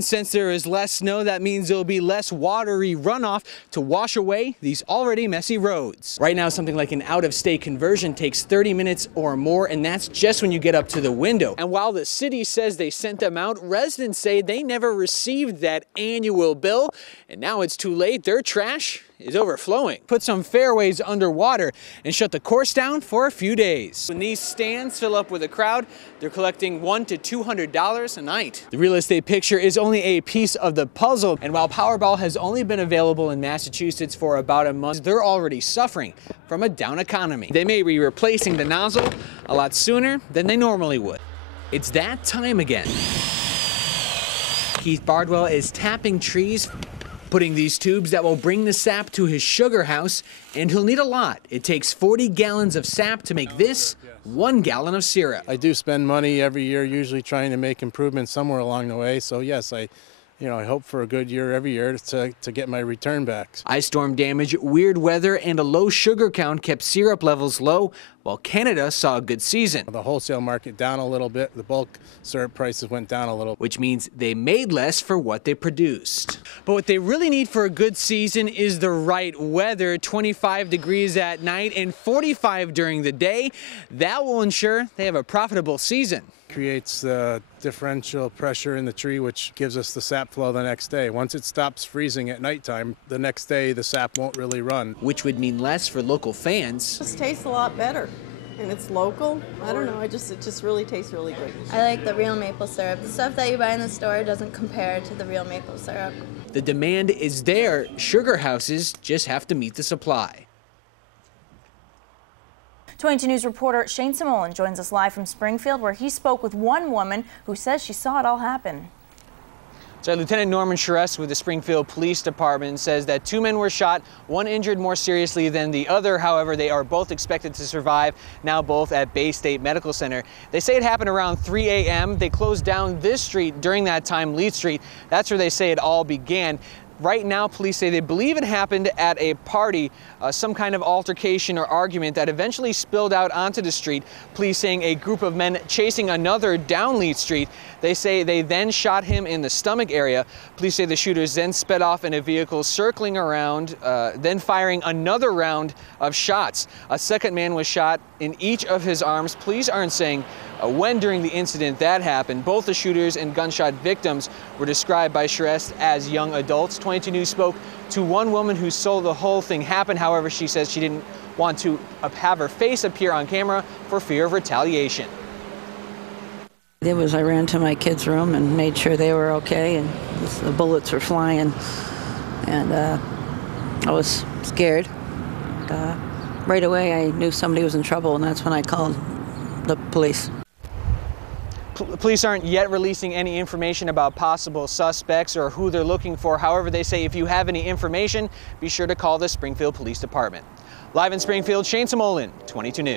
Since there is less snow, that means there will be less watery runoff to wash away these already messy roads. Right now, something like an out-of-state conversion takes 30 minutes or more, and that's just when you get up to the window. And while the city says they sent them out, residents say they never received that annual bill, and now it's too late. Their trash is overflowing. Put some fairways underwater and shut the course down for a few days. When these stands fill up with a crowd, they're collecting $100 to $200 a night. The real estate picture is only a piece of the puzzle, and while Powerball has only been available in Massachusetts for about a month, they're already suffering from a down economy. They may be replacing the nozzle a lot sooner than they normally would. It's that time again. Keith Bardwell is tapping trees, putting these tubes that will bring the sap to his sugar house, and he'll need a lot. It takes 40 gallons of sap to make this 1 gallon of syrup. I do spend money every year, usually trying to make improvements somewhere along the way. So yes, I hope for a good year every year to get my return back. Ice storm damage, weird weather, and a low sugar count kept syrup levels low, while Canada saw a good season. The wholesale market down a little bit, the bulk syrup prices went down a little. Which means they made less for what they produced. But what they really need for a good season is the right weather, 25 degrees at night and 45 during the day. That will ensure they have a profitable season. Creates the differential pressure in the tree, which gives us the sap flow the next day. Once it stops freezing at nighttime, the next day the sap won't really run. Which would mean less for local fans. It just tastes a lot better, and it's local. I don't know, it just really tastes really good. I like the real maple syrup. The stuff that you buy in the store doesn't compare to the real maple syrup. The demand is there. Sugar houses just have to meet the supply. 22 News reporter Shane Simolen joins us live from Springfield, where he spoke with one woman who says she saw it all happen. So Lieutenant Norman Charest with the Springfield Police Department says that 2 men were shot, one injured more seriously than the other. However, they are both expected to survive, now both at Bay State Medical Center. They say it happened around 3 a.m. They closed down this street during that time, Lead Street. That's where they say it all began. Right now, police say they believe it happened at a party, some kind of altercation or argument that eventually spilled out onto the street. Police saying a group of men chasing another down Lead Street. They say they then shot him in the stomach area. Police say the shooters then sped off in a vehicle circling around, then firing another round of shots. A second man was shot in each of his arms. Police aren't saying when during the incident that happened. Both the shooters and gunshot victims were described by Charest as young adults. 22 News spoke to one woman who saw the whole thing happen. However, she says she didn't want to have her face appear on camera for fear of retaliation. I ran to my kids' room and made sure they were okay, and the bullets were flying, and I was scared. Right away, I knew somebody was in trouble, and that's when I called the police. Police aren't yet releasing any information about possible suspects or who they're looking for. However, they say if you have any information, be sure to call the Springfield Police Department. Live in Springfield, Shane Simolen, 22 News.